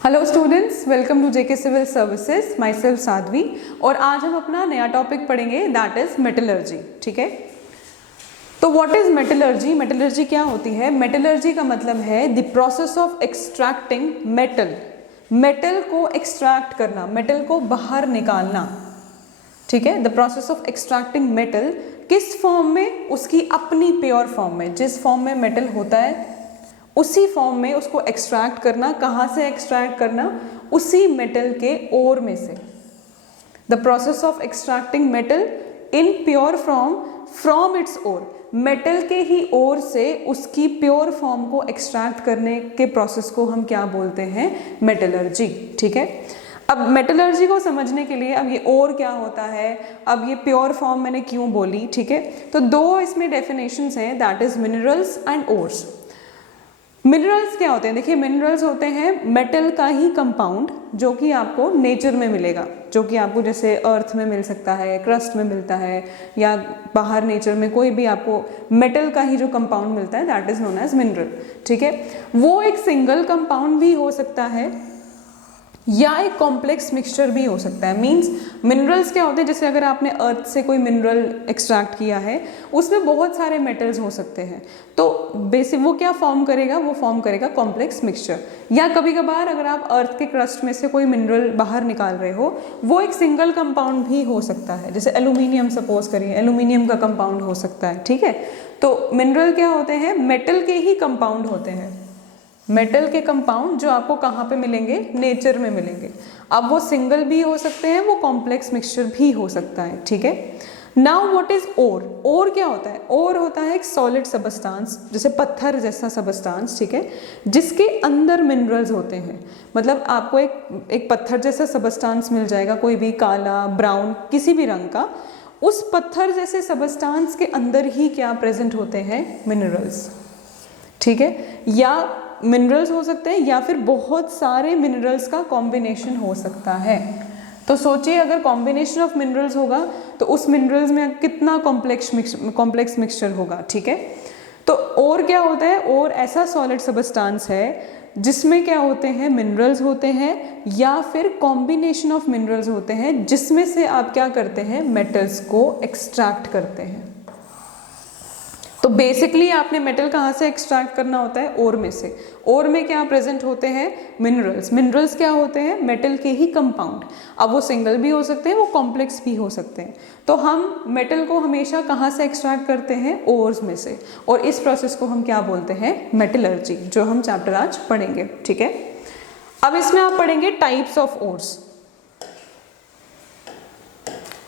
Hello students, welcome to JK civil services. Myself Sadhvi. और आज हम अपना नया टॉपिक पढ़ेंगे, दैट इज मेटलर्जी। ठीक है, तो व्हाट इज मेटलर्जी? मेटलर्जी क्या होती है? मेटलर्जी का मतलब है the process of extracting metal. Metal को एक्सट्रैक्ट करना, मेटल को बाहर निकालना। ठीक है, the process of extracting metal किस फॉर्म में? उसकी अपनी प्योर फॉर्म में। जिस फॉर्म में मेटल होता है उसी फॉर्म में उसको एक्सट्रैक्ट करना। कहाँ से एक्सट्रैक्ट करना? उसी मेटल के ओर में से। The process of extracting metal in pure form from its ore. Metal के ही ओर से उसकी प्योर फॉर्म को एक्सट्रैक्ट करने के प्रोसेस को हम क्या बोलते हैं? मेटलर्जी। ठीक है, अब मेटलर्जी को समझने के लिए, अब ये ओर क्या होता है, अब ये प्योर फॉर्म मैंने क्यों बोली, ठीक है, तो दो इसमें डेफिनेशंस हैं, that is minerals and ores. Minerals क्या होते हैं? देखिए, मिनरल्स होते हैं मेटल का ही कंपाउंड जो कि आपको नेचर में मिलेगा, जो कि आपको जैसे अर्थ में मिल सकता है, क्रस्ट में मिलता है, या बाहर नेचर में कोई भी आपको मेटल का ही जो कंपाउंड मिलता है, that is known as mineral. ठीक है, वो एक सिंगल कंपाउंड भी हो सकता है या एक कॉम्प्लेक्स मिक्सचर भी हो सकता है। मींस मिनरल्स क्या होते हैं? जैसे अगर आपने अर्थ से कोई मिनरल एक्सट्रैक्ट किया है, उसमें बहुत सारे मेटल्स हो सकते हैं, तो बेसिक वो क्या फॉर्म करेगा? वो फॉर्म करेगा कॉम्प्लेक्स मिक्सचर। या कभी कभार अगर आप अर्थ के क्रस्ट में से कोई मिनरल बाहर निकाल रहे हो, वो एक सिंगल कंपाउंड भी हो सकता है। जैसे एल्यूमिनियम, सपोज करिए एल्यूमिनियम का कंपाउंड हो सकता है। ठीक है, तो मिनरल क्या होते हैं? मेटल के ही कंपाउंड होते हैं। मेटल के कंपाउंड जो आपको कहाँ पे मिलेंगे? नेचर में मिलेंगे। अब वो सिंगल भी हो सकते हैं, वो कॉम्प्लेक्स मिक्सचर भी हो सकता है। ठीक है, नाउ व्हाट इज ओर? ओर क्या होता है? ओर होता है एक सॉलिड सबस्टांस, जैसे पत्थर जैसा सबस्टांस, ठीक है, जिसके अंदर मिनरल्स होते हैं। मतलब आपको एक पत्थर जैसा सबस्टांस मिल जाएगा, कोई भी काला, ब्राउन, किसी भी रंग का। उस पत्थर जैसे सबस्टांस के अंदर ही क्या प्रेजेंट होते हैं? मिनरल्स। ठीक है, या मिनरल्स हो सकते हैं या फिर बहुत सारे मिनरल्स का कॉम्बिनेशन हो सकता है। तो सोचिए, अगर कॉम्बिनेशन ऑफ मिनरल्स होगा तो उस मिनरल्स में कितना कॉम्प्लेक्स मिक्सचर होगा। ठीक है, तो और क्या होता है? और ऐसा सॉलिड सबस्टांस है जिसमें क्या होते हैं? मिनरल्स होते हैं या फिर कॉम्बिनेशन ऑफ मिनरल्स होते हैं, जिसमें से आप क्या करते हैं? मेटल्स को एक्सट्रैक्ट करते हैं। तो बेसिकली आपने मेटल कहाँ से एक्सट्रैक्ट करना होता है? ओर में से। ओर में क्या प्रेजेंट होते हैं? मिनरल्स। मिनरल्स क्या होते हैं? मेटल के ही कंपाउंड। अब वो सिंगल भी हो सकते हैं, वो कॉम्प्लेक्स भी हो सकते हैं। तो हम मेटल को हमेशा कहाँ से एक्सट्रैक्ट करते हैं? ओर्स में से। और इस प्रोसेस को हम क्या बोलते हैं? मेटलर्जी, जो हम चैप्टर आज पढ़ेंगे। ठीक है, अब इसमें आप पढ़ेंगे types of ores.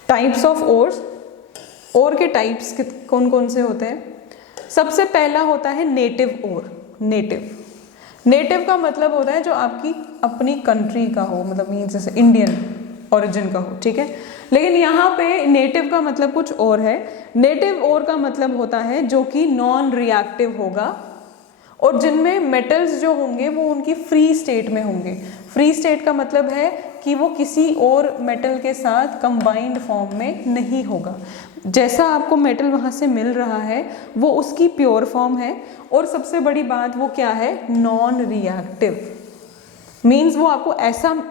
Types of ores, ore के टाइप्स कौन कौन से होते हैं? सबसे पहला होता है नेटिव ओर। नेटिव का मतलब होता है जो आपकी अपनी कंट्री का हो, मतलब मीन्स जैसे इंडियन ओरिजिन का हो। ठीक है, लेकिन यहाँ पे नेटिव का मतलब कुछ और है। नेटिव ओर का मतलब होता है जो कि नॉन रिएक्टिव होगा और जिनमें मेटल्स जो होंगे वो उनकी फ्री स्टेट में होंगे। फ्री स्टेट का मतलब है कि वो किसी और मेटल के साथ कंबाइंड फॉर्म में नहीं होगा। जैसा आपको मेटल वहाँ से मिल रहा है वो उसकी प्योर फॉर्म है। और सबसे बड़ी बात वो क्या है? Non reactive. मीन्स वो आपको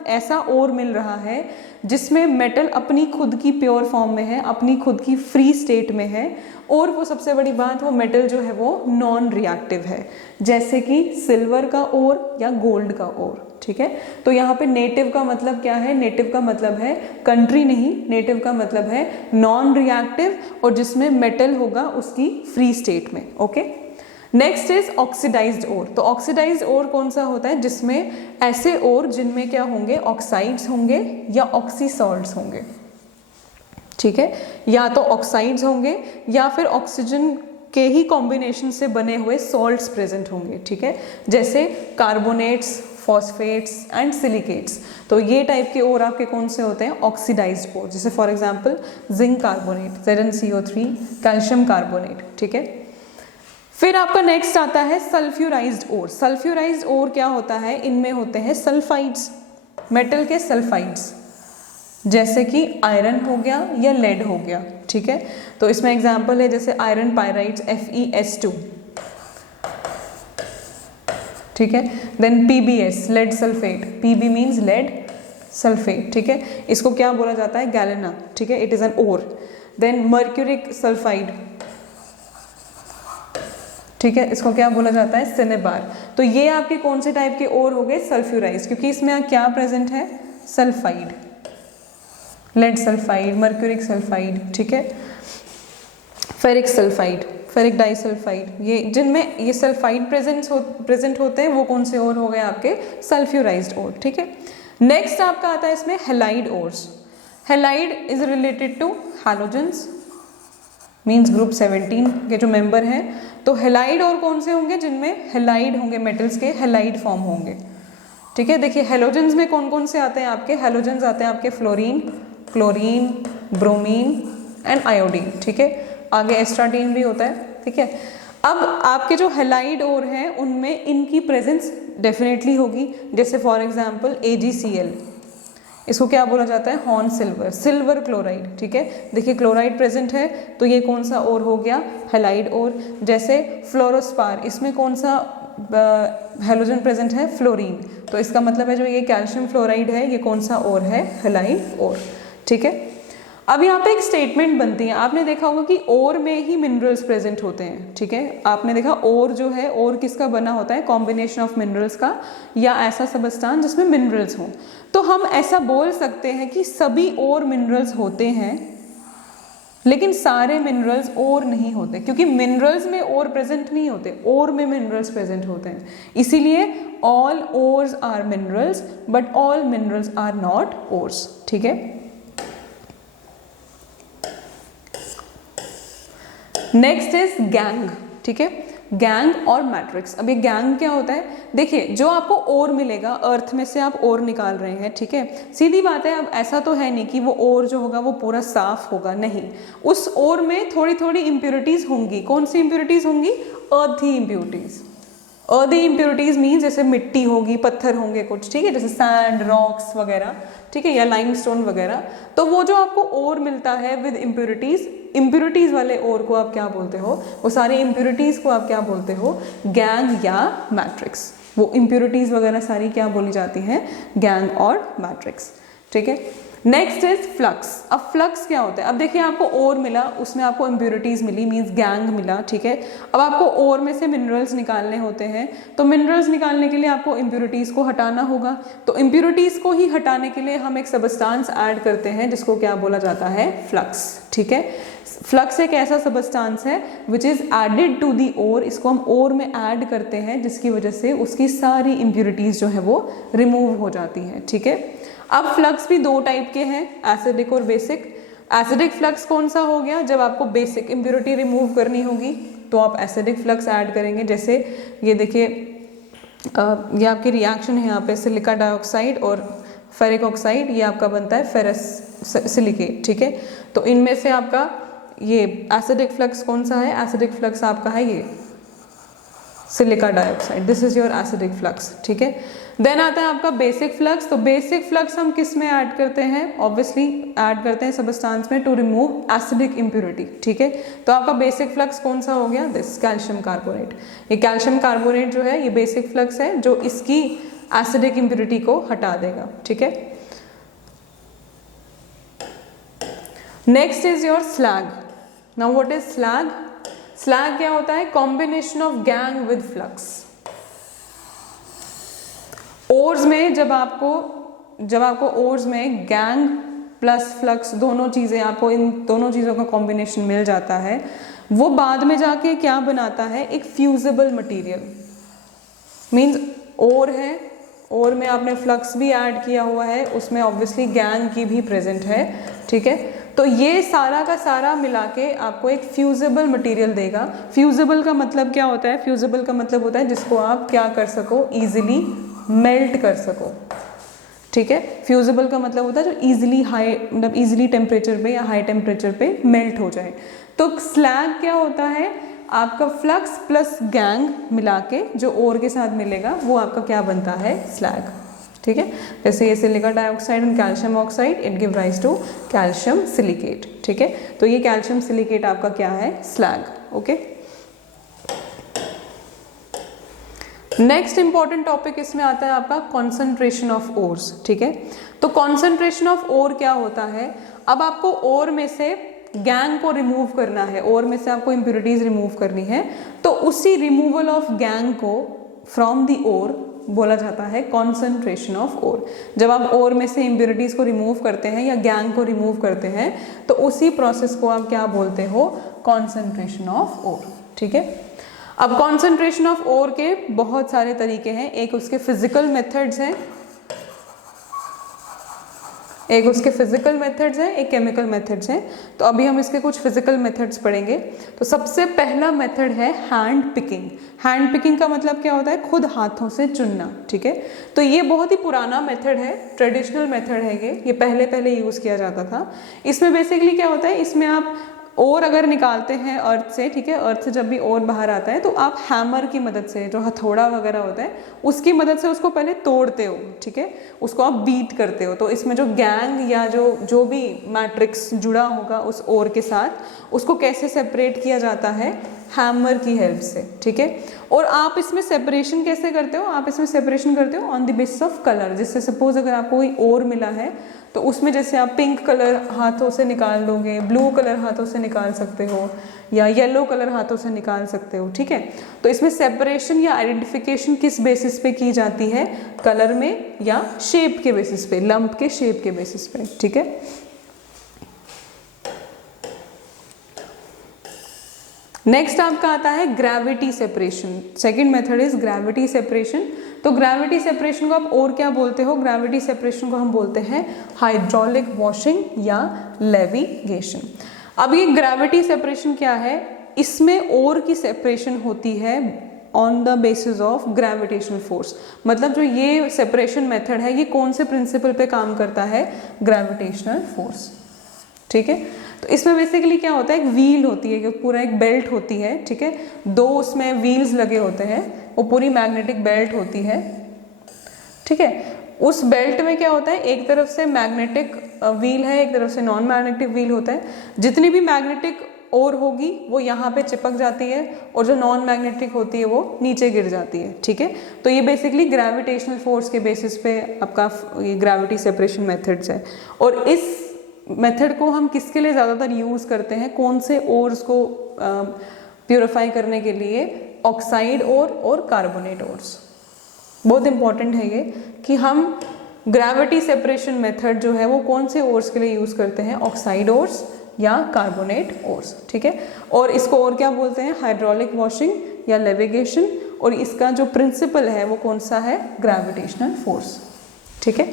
ऐसा और मिल रहा है जिसमें मेटल अपनी खुद की प्योर फॉर्म में है, अपनी खुद की फ्री स्टेट में है। और वो सबसे बड़ी बात, वो मेटल जो है वो नॉन रिएक्टिव है, जैसे कि सिल्वर का ओर या गोल्ड का ओर। ठीक है, तो यहाँ पे नेटिव का मतलब क्या है? नेटिव का मतलब है कंट्री नहीं, नेटिव का मतलब है नॉन रिएक्टिव और जिसमें मेटल होगा उसकी फ्री स्टेट में। ओके, नेक्स्ट इज ऑक्सीडाइज्ड ओर। तो ऑक्सीडाइज्ड ओर कौन सा होता है? जिसमें ऐसे ओर जिनमें क्या होंगे? ऑक्साइड्स होंगे या ऑक्सीसॉल्ट्स होंगे। ठीक है, या तो ऑक्साइड्स होंगे या फिर ऑक्सीजन के ही कॉम्बिनेशन से बने हुए सॉल्ट्स प्रेजेंट होंगे। ठीक है, जैसे कार्बोनेट्स, फॉस्फेट्स एंड सिलिकेट्स। तो ये टाइप के ओर आपके कौन से होते हैं? ऑक्सीडाइज्ड ओर। जैसे for example zinc carbonate, ZnCO3, calcium carbonate. ठीक है, फिर आपका नेक्स्ट आता है सल्फ्यूराइज्ड ओर। सल्फ्यूराइज्ड ओर क्या होता है? इनमें होते हैं सल्फाइड्स, मेटल के सल्फाइड्स, जैसे कि आयरन हो गया या लेड हो गया। ठीक है, तो इसमें एग्जांपल है जैसे आयरन पायराइड्स, FeS2। ठीक है। Then PbS, lead sulphate, Pb means lead sulphate, ठीक है, इसको क्या बोला जाता है, गैलेना, ठीक है, it is an ore. Then mercuric sulphide, ठीक है, इसको क्या बोला जाता है, सिनेबार। तो ये आपके कौन से टाइप के ओर हो गए, सल्फ्यूराइज, क्योंकि इसमें क्या प्रेजेंट है, sulphide, lead sulphide, mercuric sulphide, ठीक है, फेरिक सल्फाइड, फेरिक डाइसल्फाइड, ये जिनमें ये सल्फाइड प्रेजेंट होते हैं वो कौन से ओर हो गए आपके, सल्फ्यूराइज्ड ओर, ठीक है। नेक्स्ट आपका आता है इसमें halide ores. Halide is related to halogens, means group 17 के जो मेंबर हैं। तो हैलाइड और कौन से होंगे, जिनमें हैलाइड होंगे, मेटल्स के हैलाइड फॉर्म होंगे, ठीक है। देखिए हैलोजेंस में कौन कौन से आते हैं आपके, हैलोजेंस आते हैं आपके fluorine, chlorine, bromine and iodine, ठीक है, आगे एस्ट्राटीन भी होता है, ठीक है। अब आपके जो हैलाइड ओर हैं उनमें इनकी प्रेजेंस डेफिनेटली होगी, जैसे फॉर एग्जांपल AgCl, इसको क्या बोला जाता है, हॉर्न सिल्वर, सिल्वर क्लोराइड, ठीक है। देखिए क्लोराइड प्रेजेंट है तो ये कौन सा ओर हो गया, हैलाइड ओर। जैसे फ्लोरोस्पार, इसमें कौन सा हैलोजन प्रेजेंट है, फ्लोरीन, तो इसका मतलब है जो ये कैल्शियम फ्लोराइड है ये कौन सा ओर है, हैलाइड ओर, ठीक है। अब यहाँ पे एक स्टेटमेंट बनती है, आपने देखा होगा कि ओर में ही मिनरल्स प्रेजेंट होते हैं, ठीक है। आपने देखा ओर जो है, ओर किसका बना होता है, कॉम्बिनेशन ऑफ मिनरल्स का, या ऐसा सबस्टांस जिसमें मिनरल्स हों। तो हम ऐसा बोल सकते हैं कि सभी ओर मिनरल्स होते हैं, लेकिन सारे मिनरल्स ओर नहीं होते, क्योंकि मिनरल्स में ओर प्रेजेंट नहीं होते, ओर में मिनरल्स प्रेजेंट होते हैं। इसीलिए all ores are minerals but all minerals are not ores, ठीक है। नेक्स्ट इज गैंग, ठीक है, गैंग और मैट्रिक्स। अब ये गैंग क्या होता है, देखिए जो आपको ओर मिलेगा, अर्थ में से आप ओर निकाल रहे हैं, ठीक है, सीधी बात है। अब ऐसा तो है नहीं कि वो ओर जो होगा वो पूरा साफ होगा, नहीं, उस ओर में थोड़ी थोड़ी इम्प्योरिटीज होंगी। कौन सी इम्प्योरिटीज होंगी, अर्थी इम्प्योरिटीज। अर्दी इम्प्योरिटीज मीन्स जैसे मिट्टी होगी, पत्थर होंगे कुछ, ठीक है, जैसे सैंड, रॉक्स वगैरह, ठीक है, या लाइमस्टोन वगैरह। तो वो जो आपको ओर मिलता है विद इम्प्योरिटीज, इम्प्योरिटीज वाले ओर को आप क्या बोलते हो, वो सारी इम्प्योरिटीज को आप क्या बोलते हो, गैंग या मैट्रिक्स। वो इम्प्योरिटीज वगैरह सारी क्या बोली जाती हैं, गैंग और मैट्रिक्स, ठीक है। Next is flux. अब फ्लक्स क्या होता है, अब देखिए आपको ओर मिला, उसमें आपको इम्प्योरिटीज मिली, मीन्स गैंग मिला, ठीक है। अब आपको ओर में से मिनरल्स निकालने होते हैं, तो मिनरल्स निकालने के लिए आपको इम्प्योरिटीज को हटाना होगा। तो इम्प्योरिटीज को ही हटाने के लिए हम एक सबस्टांस ऐड करते हैं जिसको क्या बोला जाता है, फ्लक्स, ठीक है। फ्लक्स एक ऐसा सबस्टांस है which is added to the ore, इसको हम ओर में ऐड करते हैं जिसकी वजह से उसकी सारी इम्प्योरिटीज जो है वो रिमूव हो जाती हैं, ठीक है। अब फ्लक्स भी दो टाइप के हैं, एसिडिक और बेसिक। एसिडिक फ्लक्स कौन सा हो गया, जब आपको बेसिक इम्प्योरिटी रिमूव करनी होगी तो आप एसिडिक फ्लक्स ऐड करेंगे। जैसे ये देखिए, ये आपकी रिएक्शन है यहाँ पे, सिलिका डाइऑक्साइड और फेरिक ऑक्साइड, ये आपका बनता है फेरस सिलिकेट, ठीक है। तो इनमें से आपका ये एसिडिक फ्लक्स कौन सा है, एसिडिक फ्लक्स आपका है ये silica dioxide, this is your acidic flux, ठीक है। देन आता है आपका बेसिक फ्लक्स। तो बेसिक फ्लक्स हम किस में ऐड करते हैं, ऑब्वियसली ऐड करते हैं सबस्टांस में टू रिमूव एसिडिक इम्प्योरिटी, ठीक है। तो आपका बेसिक फ्लक्स कौन सा हो गया, दिस कैल्शियम कार्बोनेट। ये कैल्शियम कार्बोनेट जो है ये बेसिक फ्लक्स है जो इसकी एसिडिक इम्प्योरिटी को हटा देगा, ठीक है। Next is your slag. Now what is slag, slag क्या होता है, combination of gang with flux. Ores में जब आपको ओर्स में गैंग प्लस फ्लक्स दोनों चीजें, आपको इन दोनों चीजों का कॉम्बिनेशन मिल जाता है, वो बाद में जाके क्या बनाता है, एक फ्यूजिबल मटेरियल। मींस ओर है, ओर में आपने फ्लक्स भी ऐड किया हुआ है, उसमें ऑब्वियसली गैंग की भी प्रेजेंट है, ठीक है। तो ये सारा का सारा मिला के आपको एक फ्यूजिबल मटेरियल देगा। फ्यूजिबल का मतलब क्या होता है, फ्यूजिबल का मतलब होता है जिसको आप क्या कर सको, इजीली मेल्ट कर सको, ठीक है। फ्यूजिबल का मतलब होता है जो इजीली हाई, मतलब इजीली टेम्परेचर पे या हाई टेम्परेचर पे मेल्ट हो जाए। तो स्लैग क्या होता है, आपका फ्लक्स प्लस गैंग मिला के जो ओर के साथ मिलेगा वो आपका क्या बनता है, स्लैग, ठीक है। जैसे ये silica dioxide and calcium oxide, it give rise to calcium silicate, ठीक है। तो ये कैल्शियम सिलिकेट आपका क्या है, slag, okay. Next important topic इसमें आता है आपका कॉन्सेंट्रेशन ऑफ ओर्स, ठीक है। तो कॉन्सेंट्रेशन ऑफ ओर क्या होता है, अब आपको ओर में से गैंग को रिमूव करना है, ओर में से आपको इम्प्योरिटीज रिमूव करनी है, तो उसी रिमूवल ऑफ गैंग को फ्रॉम दी ओर बोला जाता है कॉन्सेंट्रेशन ऑफ ओर। जब आप ओर में से इम्प्योरिटीज को रिमूव करते हैं या गैंग को रिमूव करते हैं तो उसी प्रोसेस को आप क्या बोलते हो, कॉन्सेंट्रेशन ऑफ ओर, ठीक है। अब कॉन्सेंट्रेशन ऑफ ओर के बहुत सारे तरीके हैं, एक उसके फिजिकल मेथड्स हैं, एक उसके फिजिकल मेथड्स हैं, एक केमिकल मेथड्स हैं। तो अभी हम इसके कुछ फिजिकल मेथड्स पढ़ेंगे। तो सबसे पहला मेथड है हैंड पिकिंग। हैंड पिकिंग का मतलब क्या होता है, खुद हाथों से चुनना, ठीक है। तो ये बहुत ही पुराना मेथड है, ट्रेडिशनल मेथड है ये पहले पहले यूज़ किया जाता था। इसमें बेसिकली क्या होता है, इसमें आप और अगर निकालते हैं अर्थ से, ठीक है, अर्थ से जब भी और बाहर आता है तो आप हैमर की मदद से, जो हथौड़ा वगैरह होता है उसकी मदद से उसको पहले तोड़ते हो, ठीक है, उसको आप बीट करते हो। तो इसमें जो गैंग या जो भी मैट्रिक्स जुड़ा होगा उस ओर के साथ, उसको कैसे सेपरेट किया जाता है, हैमर की हेल्प से, ठीक है। और आप इसमें सेपरेशन कैसे करते हो, आप इसमें सेपरेशन करते हो on the basis of colour. जिससे सपोज अगर आपको कोई ओर मिला है तो उसमें जैसे आप पिंक कलर हाथों से निकाल दोगे, ब्लू कलर हाथों से निकाल सकते हो, या येलो कलर हाथों से निकाल सकते हो, ठीक है। तो इसमें सेपरेशन या आइडेंटिफिकेशन किस बेसिस पे की जाती है, कलर में या शेप के बेसिस पे, लंप के शेप के बेसिस पे, ठीक है। नेक्स्ट आपका आता है gravity separation. Second method is gravity separation. तो ग्रेविटी सेपरेशन को आप और क्या बोलते हो, ग्रेविटी सेपरेशन को हम बोलते हैं हाइड्रोलिक वॉशिंग या लेविगेशन। अब ये ग्रेविटी सेपरेशन क्या है, इसमें और की सेपरेशन होती है on the basis of gravitational force. मतलब जो ये सेपरेशन मेथड है ये कौन से प्रिंसिपल पे काम करता है, ग्रेविटेशनल फोर्स, ठीक है। तो इसमें बेसिकली क्या होता है, एक व्हील होती है, पूरा एक बेल्ट होती है, ठीक है, दो उसमें व्हील्स लगे होते हैं, वो पूरी मैग्नेटिक बेल्ट होती है, ठीक है। उस बेल्ट में क्या होता है, एक तरफ से मैग्नेटिक व्हील है, एक तरफ से नॉन मैग्नेटिक व्हील होता है। जितनी भी मैग्नेटिक ओर होगी वो यहाँ पे चिपक जाती है और जो नॉन मैग्नेटिक होती है वो नीचे गिर जाती है, ठीक है। तो ये बेसिकली ग्रेविटेशनल फोर्स के बेसिस पे आपका ये ग्रेविटी सेपरेशन मेथड्स है। और इस मेथड को हम किसके लिए ज़्यादातर यूज़ करते हैं, कौन से ओर्स को प्यूरिफाई करने के लिए, ऑक्साइड और कार्बोनेट ओर्स। बहुत इंपॉर्टेंट है ये कि हम ग्रेविटी सेपरेशन मेथड जो है वो कौन से ओर्स के लिए यूज़ करते हैं, ऑक्साइड ओर्स या कार्बोनेट ओर्स, ठीक है। और इसको और क्या बोलते हैं, हाइड्रोलिक वॉशिंग या लेविगेशन। और इसका जो प्रिंसिपल है वो कौन सा है, ग्रेविटेशनल फोर्स, ठीक है।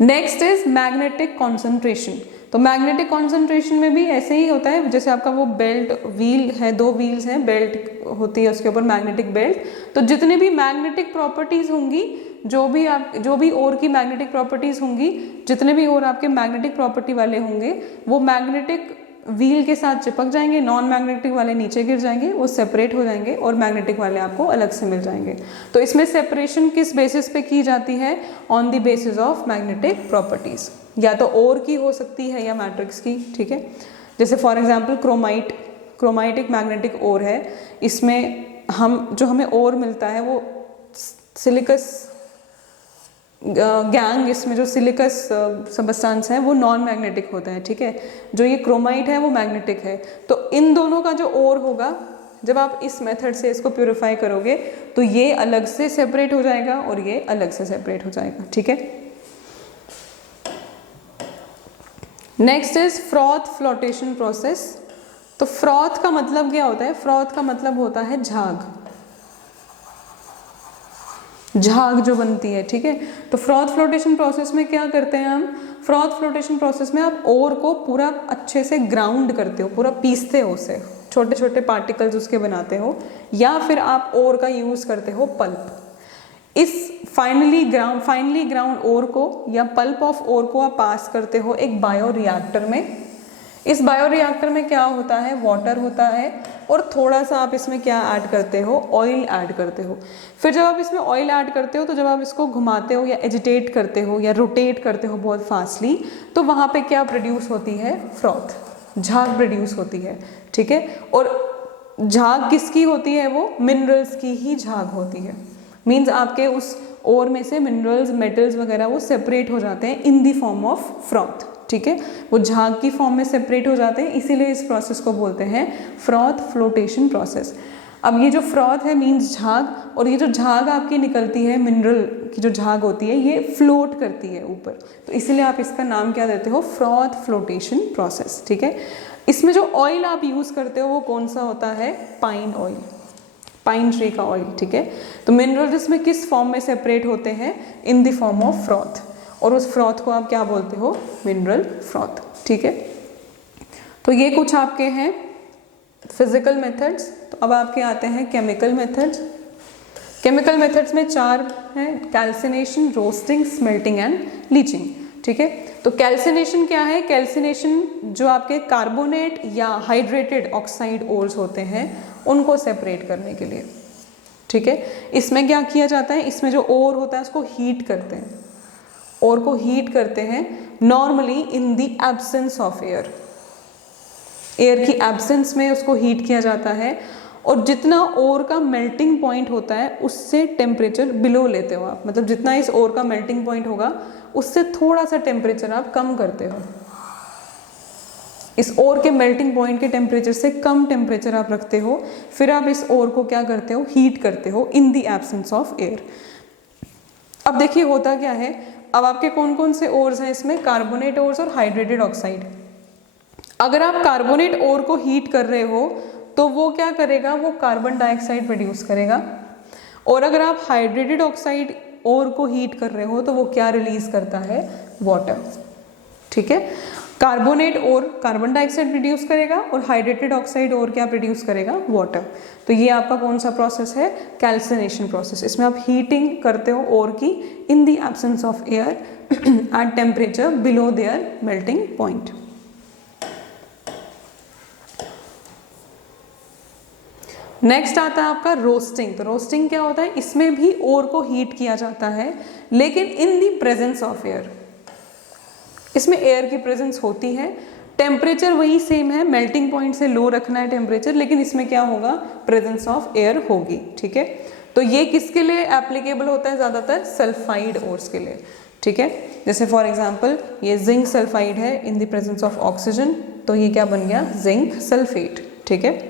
Next is magnetic concentration. तो मैग्नेटिक कॉन्सेंट्रेशन में भी ऐसे ही होता है, जैसे आपका वो बेल्ट व्हील है, दो व्हील्स हैं, बेल्ट होती है उसके ऊपर मैग्नेटिक बेल्ट। तो जितने भी मैग्नेटिक प्रॉपर्टीज होंगी, जो भी ओर की मैग्नेटिक प्रॉपर्टीज होंगी, जितने भी ओर आपके मैग्नेटिक प्रॉपर्टी वाले होंगे वो मैग्नेटिक व्हील के साथ चिपक जाएंगे, नॉन मैग्नेटिक वाले नीचे गिर जाएंगे, वो सेपरेट हो जाएंगे और मैग्नेटिक वाले आपको अलग से मिल जाएंगे। तो इसमें सेपरेशन किस बेसिस पे की जाती है, on the basis of magnetic properties, या तो ओर की हो सकती है या मैट्रिक्स की, ठीक है। जैसे फॉर एग्जांपल क्रोमाइट एक मैग्नेटिक ओर है, इसमें हमें ओर मिलता है वो सिलिकस गैंग, इसमें जो सिलिकस सबस्टेंस है वो नॉन मैग्नेटिक होता है, ठीक है। जो ये क्रोमाइट है वो मैग्नेटिक है। तो इन दोनों का जो ओर होगा, जब आप इस मेथड से इसको प्यूरिफाई करोगे तो ये अलग से सेपरेट हो जाएगा और ये अलग से सेपरेट हो जाएगा, ठीक है। Next is froth flotation process. तो फ्रॉथ का मतलब क्या होता है, फ्रॉथ का मतलब होता है झाग जो बनती है, ठीक है। तो फ्रॉथ फ्लोटेशन प्रोसेस में क्या करते हैं हम, फ्रॉथ फ्लोटेशन प्रोसेस में आप ओर को पूरा अच्छे से ग्राउंड करते हो, पूरा पीसते हो, उसे छोटे छोटे पार्टिकल्स उसके बनाते हो, या फिर आप ओर का यूज करते हो पल्प। इस फाइनली ग्राउंड ओर को या पल्प ऑफ ओर को आप पास करते हो एक बायोरिएक्टर में। इस बायोरिएक्टर में क्या होता है, वाटर होता है और थोड़ा सा आप इसमें क्या ऐड करते हो, ऑयल ऐड करते हो। फिर जब आप इसमें ऑयल ऐड करते हो तो जब आप इसको घुमाते हो या एजिटेट करते हो या रोटेट करते हो बहुत फास्टली, तो वहाँ पे क्या प्रोड्यूस होती है, फ्रॉथ, झाग प्रोड्यूस होती है, ठीक है। और झाग किसकी होती है? वो मिनरल्स की ही झाग होती है। मीन्स आपके उस ओर में से मिनरल्स, मेटल्स वगैरह वो सेपरेट हो जाते हैं in the form of froth, ठीक है, वो झाग की फॉर्म में सेपरेट हो जाते हैं, इसीलिए इस प्रोसेस को बोलते हैं फ्रॉथ फ्लोटेशन प्रोसेस। अब ये जो फ्रॉथ है मीन्स झाग, और ये जो झाग आपकी निकलती है, मिनरल की जो झाग होती है, ये फ्लोट करती है ऊपर, तो इसीलिए आप इसका नाम क्या देते हो? फ्रॉथ फ्लोटेशन प्रोसेस, ठीक है। इसमें जो ऑयल आप यूज़ करते हो वो कौन सा होता है? पाइन ऑयल, पाइन ट्री का ऑयल, ठीक है। तो मिनरल्स इसमें किस फॉर्म में सेपरेट होते हैं? In the form of froth, और उस फ्रॉथ को आप क्या बोलते हो? मिनरल फ्रॉथ, ठीक है। तो ये कुछ आपके हैं फिजिकल मेथड्स। तो अब आपके आते हैं केमिकल मेथड्स। केमिकल मेथड्स में 4 हैं: calcination, roasting, smelting and leaching, ठीक है। तो कैल्सिनेशन क्या है? कैल्सिनेशन जो आपके कार्बोनेट या हाइड्रेटेड ऑक्साइड ओर्स होते हैं उनको सेपरेट करने के लिए, ठीक है। इसमें क्या किया जाता है? इसमें जो ओर होता है उसको हीट करते हैं, ओर को हीट करते हैं normally in the absence of air, air की एब्सेंस में उसको हीट किया जाता है, और जितना ओर का मेल्टिंग पॉइंट होता है उससे टेम्परेचर बिलो लेते हो आप, मतलब जितना इस ओर का मेल्टिंग पॉइंट होगा उससे थोड़ा सा टेम्परेचर आप कम करते हो, इस ओर के मेल्टिंग पॉइंट के टेम्परेचर से कम टेम्परेचर आप रखते हो, फिर आप इस ओर को क्या करते हो? हीट करते हो इन द एब्सेंस ऑफ एयर। अब देखिए होता क्या है, अब आपके कौन कौन से ओर्स हैं इसमें? कार्बोनेट ओर्स और हाइड्रेटेड ऑक्साइड। अगर आप कार्बोनेट ओर को हीट कर रहे हो तो वो क्या करेगा? वो कार्बन डाइऑक्साइड प्रोड्यूस करेगा, और अगर आप हाइड्रेटेड ऑक्साइड ओर को हीट कर रहे हो तो वो क्या रिलीज करता है? वाटर, ठीक है। कार्बोनेट और कार्बन डाइऑक्साइड प्रोड्यूस करेगा, और हाइड्रेटेड ऑक्साइड और क्या प्रोड्यूस करेगा? वाटर। तो ये आपका कौन सा प्रोसेस है? Calcination process. इसमें आप हीटिंग करते हो ओर की in the absence of air at temperature below their melting point. Next आता है आपका रोस्टिंग। तो रोस्टिंग क्या होता है? इसमें भी ओर को हीट किया जाता है, लेकिन in the presence of air, इसमें एयर की प्रेजेंस होती है, टेम्परेचर वही सेम है, मेल्टिंग पॉइंट से लो रखना है टेम्परेचर, लेकिन इसमें क्या होगा? प्रेजेंस ऑफ एयर होगी, ठीक है। तो ये किसके लिए एप्लीकेबल होता है? ज़्यादातर सल्फाइड ओर्स के लिए, ठीक है। जैसे फॉर एग्जांपल ये जिंक सल्फाइड है in the presence of oxygen, तो ये क्या बन गया? जिंक सल्फेट, ठीक है।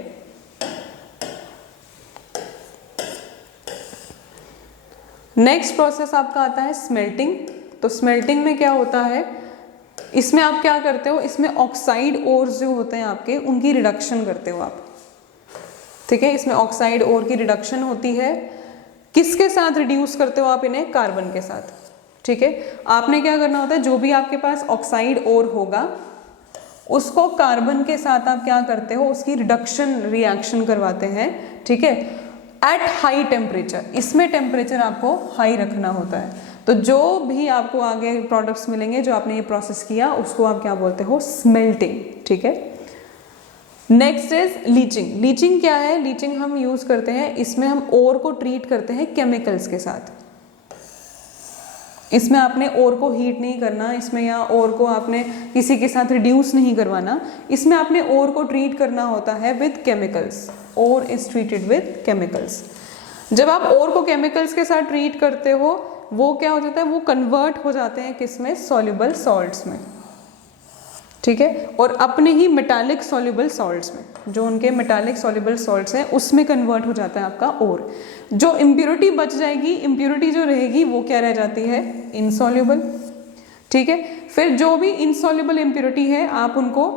नेक्स्ट प्रोसेस आपका आता है स्मेल्टिंग। तो स्मेल्टिंग में क्या होता है? इसमें आप क्या करते हो? इसमें ऑक्साइड ओर्स जो होते हैं आपके, उनकी रिडक्शन करते हो आप, ठीक है। इसमें ऑक्साइड ओर की रिडक्शन होती है, किसके साथ रिड्यूस करते हो आप इन्हें? कार्बन के साथ, ठीक है। आपने क्या करना होता है? जो भी आपके पास ऑक्साइड ओर होगा उसको कार्बन के साथ आप क्या करते हो? उसकी रिडक्शन रिएक्शन करवाते हैं, ठीक है, एट हाई टेम्परेचर। इसमें टेम्परेचर आपको हाई रखना होता है। तो जो भी आपको आगे प्रोडक्ट्स मिलेंगे जो आपने ये प्रोसेस किया उसको आप क्या बोलते हो? स्मेल्टिंग, ठीक है। Next is leaching. लीचिंग क्या है? लीचिंग हम यूज करते हैं, इसमें हम ओर को ट्रीट करते हैं केमिकल्स के साथ। इसमें आपने ओर को हीट नहीं करना, इसमें या ओर को आपने किसी के साथ रिड्यूस नहीं करवाना, इसमें आपने ओर को ट्रीट करना होता है with chemicals. Ore is treated with chemicals. जब आप ओर को केमिकल्स के साथ ट्रीट करते हो वो क्या हो जाता है? वो कन्वर्ट हो जाते हैं किसमें? सॉल्युबल सॉल्ट्स में, ठीक है, और अपने ही मेटालिक सॉल्युबल सॉल्ट्स में, जो उनके मेटालिक सॉल्युबल सॉल्ट्स हैं उसमें कन्वर्ट हो जाता है आपका ओर। जो इम्प्योरिटी बच जाएगी, इम्प्योरिटी जो रहेगी वो क्या रह जाती है? इनसॉल्युबल, ठीक है। फिर जो भी इनसॉल्युबल इम्प्योरिटी है आप उनको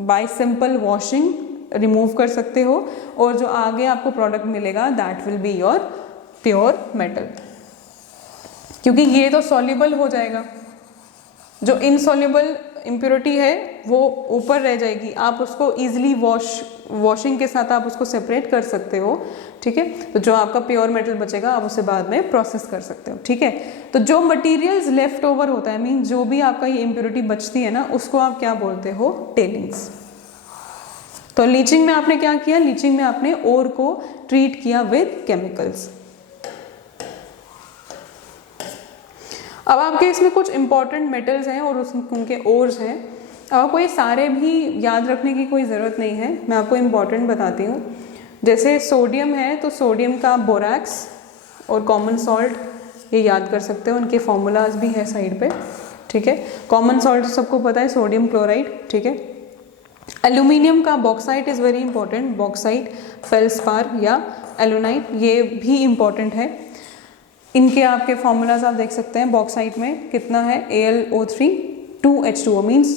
बाय सिंपल वॉशिंग रिमूव कर सकते हो, और जो आगे आपको प्रोडक्ट मिलेगा that will be your pure metal, क्योंकि ये तो सॉल्युबल हो जाएगा। जो इनसॉल्युबल इम्प्योरिटी है वो ऊपर रह जाएगी, आप उसको इजीली वॉशिंग के साथ आप उसको सेपरेट कर सकते हो, ठीक है। तो जो आपका प्योर मेटल बचेगा आप उसे बाद में प्रोसेस कर सकते हो, ठीक है। तो जो मटेरियल्स लेफ्ट ओवर होता है, मीन जो भी आपका ये इम्प्योरिटी बचती है ना, उसको आप क्या बोलते हो? टेलिंग्स। तो लीचिंग में आपने क्या किया? लीचिंग में आपने ओर को ट्रीट किया विद केमिकल्स। अब आपके इसमें कुछ इंपॉर्टेंट मेटल्स हैं और उनके ओर्स हैं। अब आपको ये सारे भी याद रखने की कोई ज़रूरत नहीं है, मैं आपको इंपॉर्टेंट बताती हूँ। जैसे सोडियम है तो सोडियम का बोरैक्स और कॉमन सॉल्ट ये याद कर सकते हो, उनके फॉर्मूलाज भी है साइड पे, ठीक है। कॉमन सॉल्ट सबको पता है सोडियम क्लोराइड, ठीक है। एल्यूमिनियम का bauxite is very important, bauxite, felspar या एलुनाइट, ये भी इंपॉर्टेंट है। इनके आपके फॉर्मूलाज आप देख सकते हैं, बॉक्साइट में कितना है AlO3 2H2O means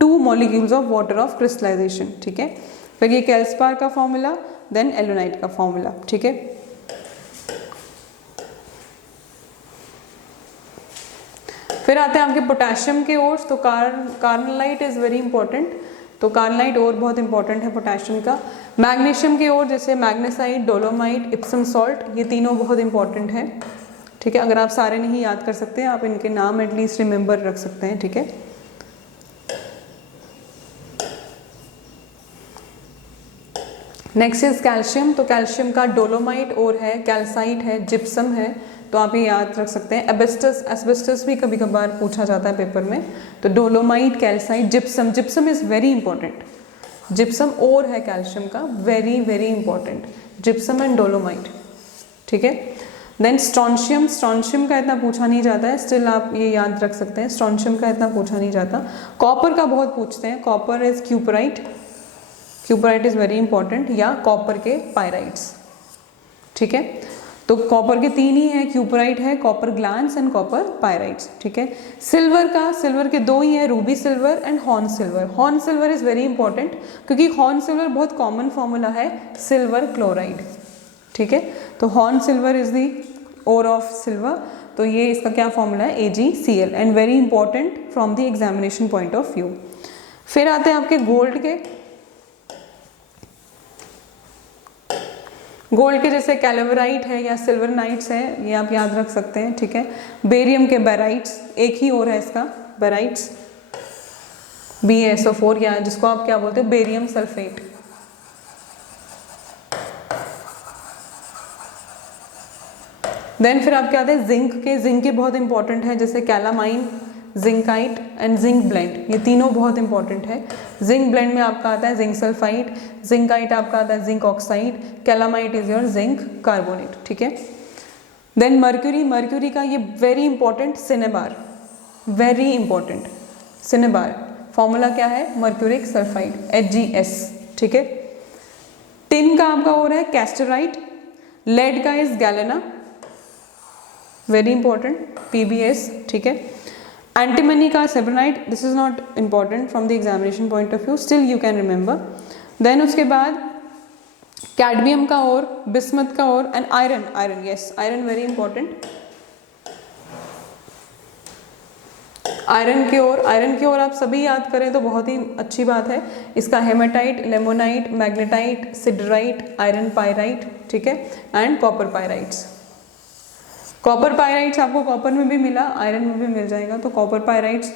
2 molecules of water of crystallisation, ठीक है। फिर ये कैल्सपार का फॉर्मूला, देन एलुनाइट का फॉर्मूला, ठीक है। फिर आते हैं आपके पोटेशियम के ओर्स, तो कार्नलाइट इज़ वेरी इंपॉर्टेंट, तो कार्नलाइट और बहुत इंपॉर्टेंट है पोटेशियम का। मैग्नीशियम के ओर जैसे मैग्नेसाइट, डोलोमाइट, इप्सम सॉल्ट, ये तीनों बहुत इंपॉर्टेंट है, ठीक है। अगर आप सारे नहीं याद कर सकते आप इनके नाम एटलीस्ट रिमेंबर रख सकते हैं, ठीक है। नेक्स्ट इज कैल्शियम, तो कैल्शियम का डोलोमाइट और है, कैल्साइट है, जिप्सम है, तो आप ये याद रख सकते हैं। एस्बेस्टस भी कभी कभार पूछा जाता है पेपर में, तो dolomite, calcite, gypsum, gypsum is very important, gypsum और है कैल्शियम का, very very important, gypsum and dolomite, ठीक है। देन स्ट्रॉन्शियम, स्ट्रॉन्शियम का इतना पूछा नहीं जाता है, स्टिल आप ये याद रख सकते हैं, स्ट्रॉन्शियम का इतना पूछा नहीं जाता। कॉपर का बहुत पूछते हैं, copper is cuprite, cuprite is very important, या कॉपर के पायराइट्स, ठीक है। तो कॉपर के 3 ही हैं, क्यूपराइट है, copper glance and copper pyrites, ठीक है। सिल्वर का, सिल्वर के 2 ही हैं, ruby silver and horn silver. Horn silver is very important क्योंकि हॉर्न सिल्वर बहुत कॉमन फॉर्मूला है सिल्वर क्लोराइड, ठीक है। तो horn silver is the ore of silver, तो ये इसका क्या फॉर्मूला है AgCl and very important from the examination point of view. फिर आते हैं आपके गोल्ड के, गोल्ड के जैसे कैल्वराइट है या सिल्वरनाइट्स है, ये आप याद रख सकते हैं, ठीक है। बेरियम के बेराइट्स, एक ही और है इसका बेराइट्स, BaSO4, या जिसको आप क्या बोलते हैं बेरियम सल्फेट। देन फिर आप क्या आते हैं जिंक के, जिंक के बहुत इंपॉर्टेंट है, जैसे calamine, zincite and zinc blende, ये तीनों बहुत इंपॉर्टेंट है। जिंक ब्लेंड में आपका आता है जिंक सल्फाइड, जिंकाइट आपका आता है zinc oxide, calamite is your zinc carbonate, ठीक है। देन मर्क्यूरी, मर्क्यूरी का ये very important cinnabar, very important cinnabar, formula क्या है मर्क्यूरिक सल्फाइड HgS, ठीक है। टिन का आपका हो रहा है कैस्टराइट, लेड का is galena, very important PbS, ठीक है। एंटीमनी का सेब्रोनाइट, this is not important from the examination point of view, still you can remember. Then उसके बाद कैडमियम का और, बिस्मथ का ore, and iron, iron yes, iron very important. Iron की ore आप सभी याद करें तो बहुत ही अच्छी बात है। इसका hematite, limonite, magnetite, siderite, iron pyrite, ठीक है, and copper pyrites. Copper pyrites आपको कॉपर में भी मिला, आयरन में भी मिल जाएगा, तो copper pyrites.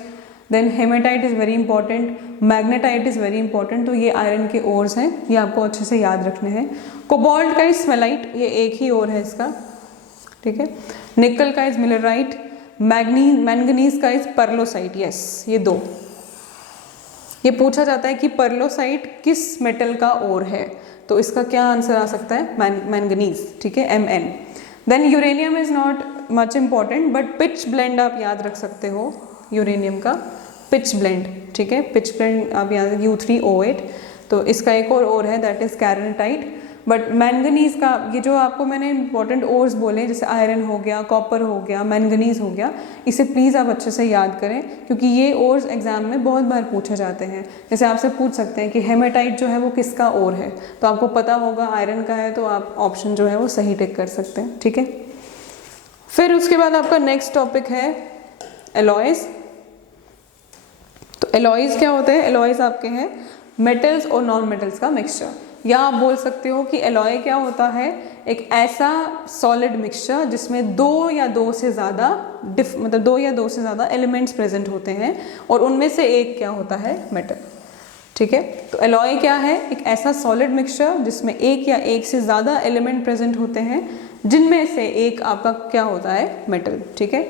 Then hematite is very important, magnetite is very important, तो ये आयरन के ओर्स हैं, ये आपको अच्छे से याद रखने हैं। कोबाल्ट का इज स्मेलाइट, ये एक ही ओर है इसका, ठीक है। निकल का इज मिलराइट, मैंगनीज का इज परलोसाइट, यस, ये 2। ये पूछा जाता है कि परलोसाइट किस मेटल का ओर है, तो इसका क्या आंसर आ सकता है मैंगनीज, ठीक है, Mn। Then uranium is not much important, but pitchblende आप याद रख सकते हो, यूरेनियम का पिच ब्लेंड, ठीक है, पिच ब्लेंड आप याद, U3O8, तो इसका एक और है दैट इज कैरनटाइट। बट मैंगनीज का, ये जो आपको मैंने इंपॉर्टेंट ओर्स बोले जैसे आयरन हो गया, कॉपर हो गया, मैंगनीज हो गया, इसे प्लीज़ आप अच्छे से याद करें क्योंकि ये ओर्स एग्जाम में बहुत बार पूछे जाते हैं। जैसे आपसे पूछ सकते हैं कि हेमेटाइट जो है वो किसका ओर है, तो आपको पता होगा आयरन का है, तो आप ऑप्शन जो है वो सही टिक कर सकते हैं, ठीक है। फिर उसके बाद आपका नेक्स्ट टॉपिक है एलॉयज। तो एलॉयज क्या होते हैं, एलॉयज आपके हैं मेटल्स और नॉन मेटल्स का मिक्सचर, या आप बोल सकते हो कि एलॉय क्या होता है, एक ऐसा सॉलिड मिक्सचर जिसमें 2 या 2 से ज़्यादा एलिमेंट्स प्रेजेंट होते हैं और उनमें से एक क्या होता है मेटल, ठीक है। तो एलॉय क्या है, एक ऐसा सॉलिड मिक्सचर जिसमें 1 या 1 से ज़्यादा एलिमेंट प्रेजेंट होते हैं जिनमें से एक आपका क्या होता है मेटल, ठीक है।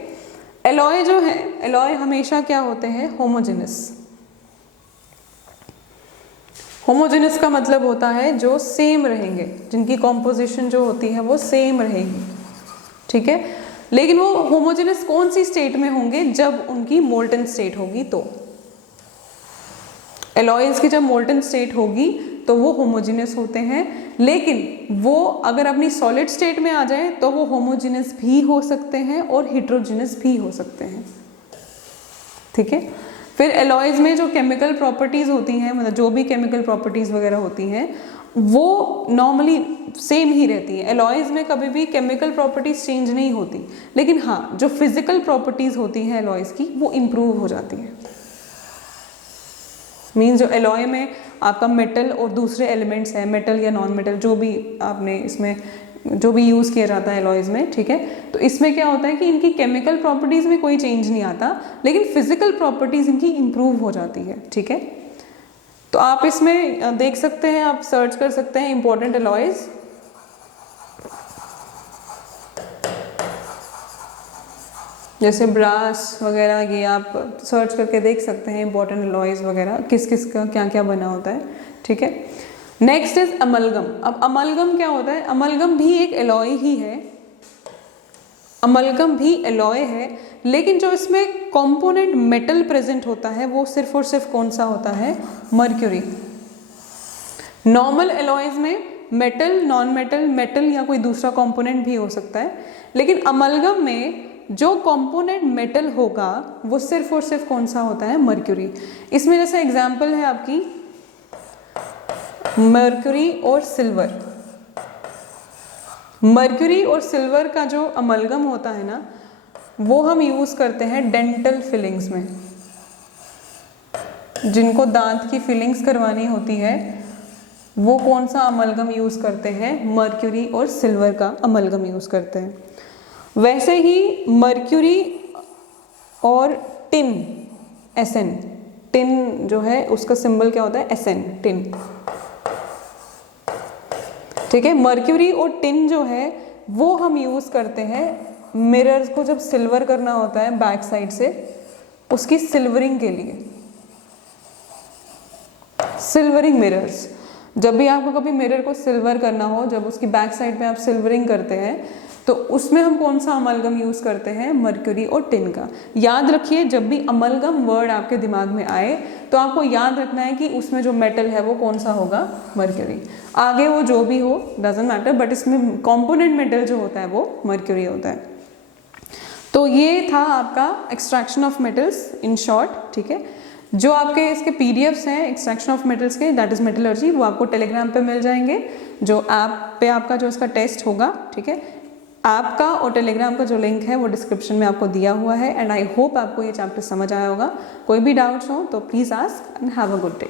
एलॉय जो है, एलॉय हमेशा क्या होते हैं होमोजेनस, होमोजेनस का मतलब होता है जो सेम रहेंगे, जिनकी कॉम्पोजिशन जो होती है वो सेम रहेगी, ठीक है। लेकिन वो होमोजेनस कौन सी स्टेट में होंगे, जब उनकी मोल्टन स्टेट होगी। तो एलॉयज की जब मोल्टन स्टेट होगी तो वो होमोजेनस होते हैं, लेकिन वो अगर अपनी सॉलिड स्टेट में आ जाए तो वो होमोजेनस भी हो सकते हैं और हेट्रोजेनस भी हो सकते हैं, ठीक है। फिर एलॉयज में जो केमिकल प्रॉपर्टीज होती हैं, मतलब जो भी केमिकल प्रॉपर्टीज वगैरह होती हैं वो नॉर्मली सेम ही रहती है। एलॉयज में कभी भी केमिकल प्रॉपर्टीज चेंज नहीं होती, लेकिन हाँ जो फिजिकल प्रॉपर्टीज होती हैं एलॉयज की वो इम्प्रूव हो जाती है। मीन्स जो एलॉय में आपका मेटल और दूसरे एलिमेंट्स हैं, मेटल या नॉन मेटल जो भी आपने इसमें जो भी यूज़ किया जाता है एलॉयज में, ठीक है। तो इसमें क्या होता है कि इनकी केमिकल प्रॉपर्टीज़ में कोई चेंज नहीं आता, लेकिन फिजिकल प्रॉपर्टीज़ इनकी इम्प्रूव हो जाती है, ठीक है। तो आप इसमें देख सकते हैं, आप सर्च कर सकते हैं इंपॉर्टेंट एलॉयज। जैसे ब्रास वगैरह, ये आप सर्च करके देख सकते हैं इंपॉर्टेंट एलॉयज वगैरह, किस किस का क्या क्या बना होता है, ठीक है। Next is amalgam. अब अमलगम क्या होता है, अमलगम भी एक एलॉय ही है, अमलगम भी एलॉय है, लेकिन जो इसमें कंपोनेंट मेटल प्रेजेंट होता है वो सिर्फ और सिर्फ कौन सा होता है, मर्क्यूरी। नॉर्मल एलॉयज में मेटल, नॉन मेटल, मेटल या कोई दूसरा कंपोनेंट भी हो सकता है, लेकिन अमलगम में जो कंपोनेंट मेटल होगा वो सिर्फ और सिर्फ कौन सा होता है, मर्क्यूरी। इसमें जैसे एग्जांपल है आपकी मर्क्यूरी और सिल्वर। मर्क्यूरी और सिल्वर का जो अमलगम होता है ना, वो हम यूज करते हैं डेंटल फिलिंग्स में। जिनको दांत की फिलिंग्स करवानी होती है वो कौन सा अमलगम यूज करते हैं, मर्क्यूरी और सिल्वर का अमलगम यूज करते हैं। वैसे ही मर्क्यूरी और टिन, Sn, टिन जो है उसका सिंबल क्या होता है, Sn, टिन, ठीक है। मर्क्यूरी और टिन जो है वो हम यूज करते हैं मिरर्स को जब सिल्वर करना होता है बैक साइड से, उसकी सिल्वरिंग के लिए। सिल्वरिंग मिरर्स, जब भी आपको कभी मिरर को सिल्वर करना हो, जब उसकी बैक साइड पे आप सिल्वरिंग करते हैं तो उसमें हम कौन सा अमलगम यूज करते हैं, मर्क्यूरी और टिन का। याद रखिए जब भी अमलगम वर्ड आपके दिमाग में आए तो आपको याद रखना है कि उसमें जो मेटल है वो कौन सा होगा, मर्क्यूरी। आगे वो जो भी हो डजंट मैटर, बट इसमें कंपोनेंट मेटल जो होता है वो मर्क्यूरी होता है। तो ये था आपका extraction of metals in short, ठीक है। जो आपके इसके पीडीएफ्स हैं एक्सट्रैक्शन ऑफ मेटल्स के, दैट इज मेटलर्जी, वो आपको टेलीग्राम पे मिल जाएंगे। जो ऐप पे आपका जो इसका टेस्ट होगा, ठीक है, ऐप का और टेलीग्राम का जो लिंक है वो डिस्क्रिप्शन में आपको दिया हुआ है। एंड आई होप आपको ये चैप्टर समझ आया होगा। कोई भी डाउट्स हो तो please ask and have a good day.